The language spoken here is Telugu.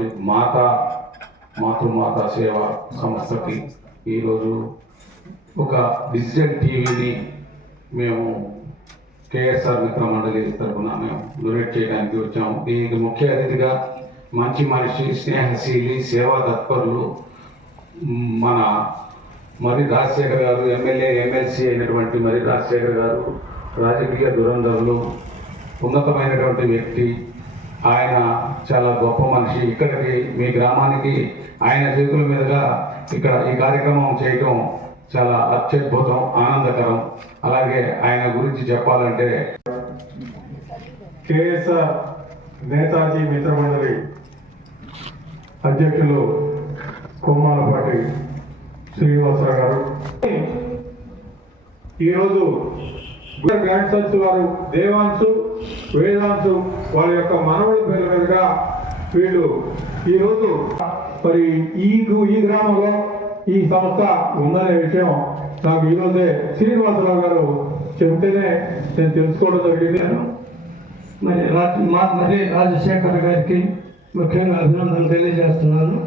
చేస్తున్నటువంటి మాతృమాత సేవ సంస్థకి ఈరోజు ఒక డిజిటల్ టీవీని మేము కేఎస్ఆర్ మిత్ర మండలి తరఫున మేము డొనేట్ చేయడానికి వచ్చాము. దీనికి ముఖ్య అతిథిగా మంచి మనిషి, స్నేహశీలి, సేవా తత్పరులు మన మరి రాజశేఖర్ గారు, ఎమ్మెల్యే ఎమ్మెల్సీ అయినటువంటి మరి రాజశేఖర్ గారు, రాజకీయ దురంధరులు, ఉన్నతమైనటువంటి వ్యక్తి. ఆయన చాలా గొప్ప మనిషి. ఇక్కడికి మీ గ్రామానికి ఆయన చేతుల మీదుగా ఇక్కడ ఈ కార్యక్రమం చేయటం చాలా అత్యద్భుతం, ఆనందకరం. అలాగే ఆయన గురించి చెప్పాలంటే కేఎస్ఆర్ నేతాజీ మిత్రమండలి అధ్యక్షులు కోమాలపాటి శ్రీనివాసరావు గారు, ఈరోజు గ్రాండ్ సన్స్ వారు దేవాంశు, వేదాంశు వాళ్ళ యొక్క మనవడి పేరు మీదుగా వీళ్ళు ఈరోజు మరి ఈ గ్రామంలో ఈ సంస్థ ఉందనే విషయం నాకు ఈరోజే శ్రీనివాసరావు గారు చెబితేనే నేను తెలుసుకోవడం జరిగింది. మరి రాజశేఖర్ గారికి ముఖ్యంగా అభినందనలు తెలియజేస్తున్నాను.